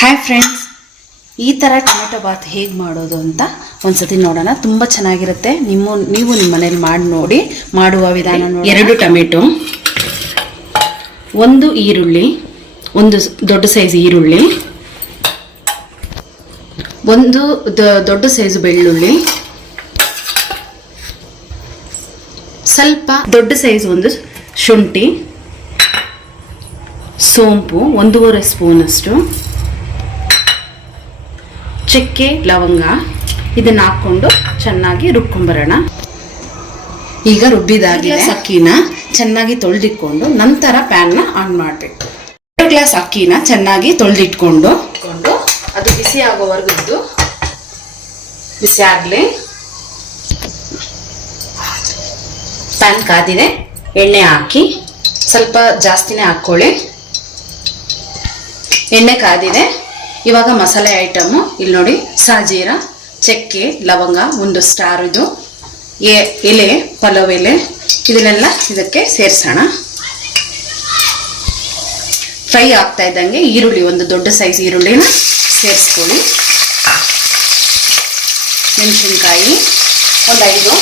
Hi friends ಈ ಥರ tomato Baat ಹೇಗೆ ಮಾಡೋದು ಅಂತ ಒಂದ್ಸತಿ ನೋಡೋಣ. ತುಂಬ ಚೆನ್ನಾಗಿರುತ್ತೆ. ನಿಮ್ಮ, ನೀವು ನಿಮ್ಮ ಮನೇಲಿ ಮಾಡಿ ನೋಡಿ, ಮಾಡುವ ವಿಧಾನ ಎರಡು ಟೊಮೆಟೊ, ಒಂದು ಈರುಳ್ಳಿ, ಒಂದು ದೊಡ್ಡ ಸೈಜ್ ಈರುಳ್ಳಿ, ಒಂದು ದೊಡ್ಡ ಸೈಜ್ ಬೆಳ್ಳುಳ್ಳಿ, ಸ್ವಲ್ಪ ದೊಡ್ಡ ಸೈಜ್ ಒಂದು ಶುಂಠಿ, ಸೋಂಪು, ಒಂದೂವರೆ ಸ್ಪೂನಷ್ಟು ಚಕ್ಕೆ ಲವಂಗ ಇದನ್ನ ಹಾಕೊಂಡು ಚೆನ್ನಾಗಿ ರುಬ್ಕೊಂಬರೋಣ. ಈಗ ರುಬ್ಬಿದಾಗಿದೆ ಅಕ್ಕಿನ ಚೆನ್ನಾಗಿ ತೊಳೆದಿಟ್ಕೊಂಡು ನಂತರ ಪ್ಯಾನ್ನ ಆನ್ ಮಾಡಬೇಕು. ಎರಡು ಗ್ಲಾಸ್ ಅಕ್ಕಿನ ಚೆನ್ನಾಗಿ ತೊಳೆದಿಟ್ಕೊಂಡು ಇಟ್ಕೊಂಡು ಅದು ಬಿಸಿ ಆಗೋವರೆಗೂ ಬಿಸಿ ಆಗಲಿ ಪ್ಯಾನ್ ಕಾದಿದೆ. ಎಣ್ಣೆ ಹಾಕಿ ಸ್ವಲ್ಪ ಜಾಸ್ತಿನೇ ಹಾಕ್ಕೊಳ್ಳಿ. ಎಣ್ಣೆ ಕಾದಿದೆ. ಇವಾಗ ಮಸಾಲೆ ಐಟಮು. ಇಲ್ಲಿ ನೋಡಿ ಸಾಜೀರ, ಚಕ್ಕೆ, ಲವಂಗ, ಒಂದು ಸ್ಟಾರ್ ಇದು. ಎ, ಎಲೆ, ಪಲಾವ್ ಎಲೆ. ಇದನ್ನೆಲ್ಲ ಇದಕ್ಕೆ ಸೇರಿಸೋಣ. ಫ್ರೈ ಆಗ್ತಾ ಇದ್ದಂಗೆ ಈರುಳ್ಳಿ, ಒಂದು ದೊಡ್ಡ ಸೈಜ್ ಈರುಳ್ಳಿನ ಸೇರಿಸ್ಕೊಳ್ಳಿ. ಮೆಣಸಿನ್ಕಾಯಿ, ಒಂದು ಐದು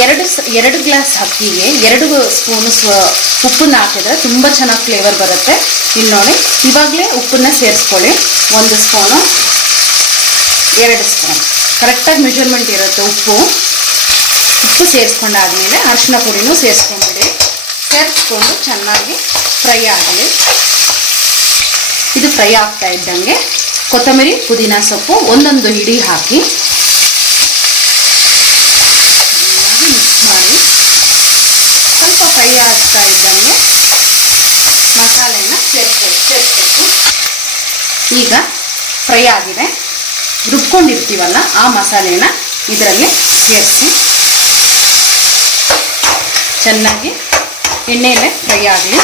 ಎರಡು ಎರಡು ಗ್ಲಾಸ್ ಅಕ್ಕಿಗೆ ಎರಡು ಸ್ಪೂನು ಸ್ವ, ಉಪ್ಪನ್ನ ಹಾಕಿದ್ರೆ ತುಂಬ ಚೆನ್ನಾಗಿ ಫ್ಲೇವರ್ ಬರುತ್ತೆ. ಇಲ್ಲಿ ನೋಡಿ, ಇವಾಗಲೇ ಉಪ್ಪನ್ನ ಸೇರಿಸ್ಕೊಳ್ಳಿ. ಒಂದು ಸ್ಪೂನು, ಎರಡು ಸ್ಪೂನ್. ಕರೆಕ್ಟಾಗಿ ಮೆಜರ್ಮೆಂಟ್ ಇರುತ್ತೆ ಉಪ್ಪು. ಉಪ್ಪು ಸೇರಿಸ್ಕೊಂಡಾದ್ಮೇಲೆ ಅರಿಶಿನ ಪುಡಿನೂ ಸೇರಿಸ್ಕೊಂಡ್ಬಿಡಿ ಸೇರಿಸ್ಕೊಂಡು ಚೆನ್ನಾಗಿ ಫ್ರೈ ಆಗಲಿ. ಇದು ಫ್ರೈ ಆಗ್ತಾ ಇದ್ದಂಗೆ ಕೊತ್ತಂಬರಿ, ಪುದೀನ ಸೊಪ್ಪು ಒಂದೊಂದು ಹಿಡಿ ಹಾಕಿ ಚೆನ್ನಾಗಿ ಮಿಕ್ಸ್ ಮಾಡಿ ಸ್ವಲ್ಪ ಫ್ರೈ ಮಸಾಲೆಯನ್ನು ಮಸಾಲೆನ ಸೇರಿಸ್ಬೇಕು ಸೇರಿಸ್ಬೇಕು ಈಗ ಫ್ರೈ ಆಗಿದೆ. ರುಬ್ಕೊಂಡಿರ್ತೀವಲ್ಲ ಆ ಮಸಾಲೆನ ಇದರಲ್ಲಿ ಸೇರಿಸಿ. ಚೆನ್ನಾಗಿ ಎಣ್ಣೆಯಲ್ಲೇ ಫ್ರೈ ಆಗಲಿ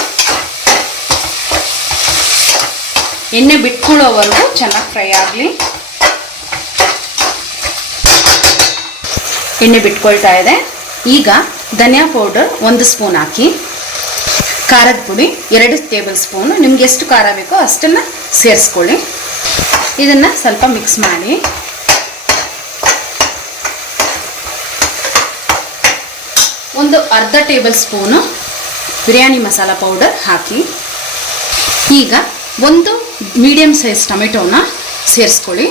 ಎಣ್ಣೆ ಬಿಟ್ಕೊಳ್ಳೋವರೆಗೂ ಚೆನ್ನಾಗಿ ಫ್ರೈ ಆಗಲಿ. ಎಣ್ಣೆ ಬಿಟ್ಕೊಳ್ತಾ ಇದೆ. ಈಗ ಧನಿಯಾ ಪೌಡರ್ ಒಂದು ಸ್ಪೂನ್ ಹಾಕಿ. ಖಾರದ ಪುಡಿ, ಎರಡು ಟೇಬಲ್ ಸ್ಪೂನು ನಿಮ್ಗೆ ಎಷ್ಟು ಖಾರ ಬೇಕೋ ಅಷ್ಟನ್ನು ಸೇರಿಸ್ಕೊಳ್ಳಿ. ಇದನ್ನು ಸ್ವಲ್ಪ ಮಿಕ್ಸ್ ಮಾಡಿ. ಒಂದು ಅರ್ಧ tablespoon biryani masala powder ಹಾಕಿ. ಈಗ ಒಂದು ಮೀಡಿಯಮ್ ಸೈಜ್ ಟೊಮೆಟೊನ ಸೇರಿಸ್ಕೊಳ್ಳಿ.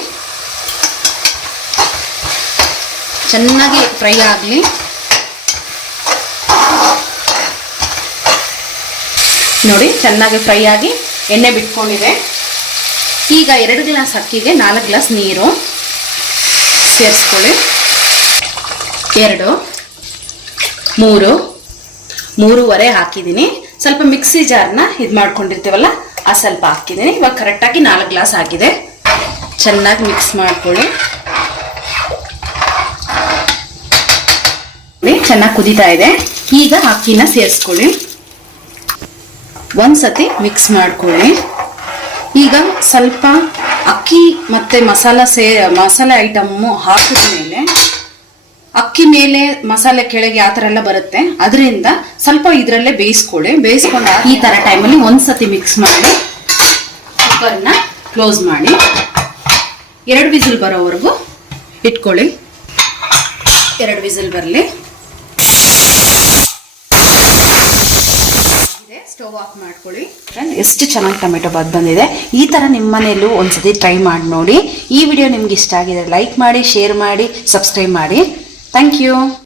ಚೆನ್ನಾಗಿ ಫ್ರೈ ಆಗಲಿ. ನೋಡಿ, ಚೆನ್ನಾಗಿ ಫ್ರೈ ಆಗಿ ಎಣ್ಣೆ ಬಿಟ್ಕೊಂಡಿದೆ. ಈಗ ಎರಡು ಗ್ಲಾಸ್ ಅಕ್ಕಿಗೆ ನಾಲ್ಕು ಗ್ಲಾಸ್ ನೀರು ಸೇರಿಸ್ಕೊಳ್ಳಿ. ಎರಡು, ಮೂರು, ಮೂರುವರೆ ಹಾಕಿದ್ದೀನಿ. ಸ್ವಲ್ಪ ಮಿಕ್ಸಿ ಜಾರ್ನ ಇದು ಮಾಡ್ಕೊಂಡಿರ್ತೀವಲ್ಲ, ಆ ಸ್ವಲ್ಪ ಹಾಕಿದ್ದೀನಿ. ಇವಾಗ ಕರೆಕ್ಟಾಗಿ ನಾಲ್ಕು ಗ್ಲಾಸ್ ಆಗಿದೆ. ಚೆನ್ನಾಗಿ ಮಿಕ್ಸ್ ಮಾಡ್ಕೊಳ್ಳಿ. ಚೆನ್ನಾಗಿ ಕುದೀತಾ ಇದೆ. ಈಗ ಅಕ್ಕಿನ ಸೇರಿಸ್ಕೊಳ್ಳಿ. ಒಂದ್ಸತಿ ಮಿಕ್ಸ್ ಮಾಡ್ಕೊಳ್ಳಿ. ಈಗ ಸ್ವಲ್ಪ ಅಕ್ಕಿ ಮತ್ತೆ ಮಸಾಲ ಸೇ, ಮಸಾಲೆ ಐಟಮ್ಮು ಹಾಕಿದ ಮೇಲೆ, ಅಕ್ಕಿ ಮೇಲೆ ಮಸಾಲೆ ಕೆಳಗೆ ಆ ಥರ ಎಲ್ಲ ಬರುತ್ತೆ. ಅದರಿಂದ ಸ್ವಲ್ಪ ಇದರಲ್ಲೇ ಬೇಯಿಸ್ಕೊಳ್ಳಿ. ಬೇಯಿಸ್ಕೊಂಡು ಈ ಥರ ಟೈಮಲ್ಲಿ ಒಂದ್ಸತಿ ಮಿಕ್ಸ್ ಮಾಡಿ ಕುಕ್ಕರ್ನ ಕ್ಲೋಸ್ ಮಾಡಿ. ಎರಡು ವಿಸಿಲ್ ಬರೋವರೆಗೂ ಇಟ್ಕೊಳ್ಳಿ. ಎರಡು ವಿಸಿಲ್ ಬರಲಿ. ಸ್ಟವ್ ಆಫ್ ಮಾಡ್ಕೊಳ್ಳಿ. ಫ್ರೆಂಡ್ ಎಷ್ಟು ಚೆನ್ನಾಗಿ ಟೊಮೆಟೊ ಬಾತ್ ಬಂದಿದೆ. ಈ ಥರ ನಿಮ್ಮ ಮನೆಯಲ್ಲೂ ಒಂದ್ಸತಿ ಟ್ರೈ ಮಾಡಿ ನೋಡಿ. ಈ ವಿಡಿಯೋ ನಿಮ್ಗೆ ಇಷ್ಟ ಆಗಿದೆ ಲೈಕ್ ಮಾಡಿ, ಶೇರ್ ಮಾಡಿ, ಸಬ್ಸ್ಕ್ರೈಬ್ ಮಾಡಿ. Thank you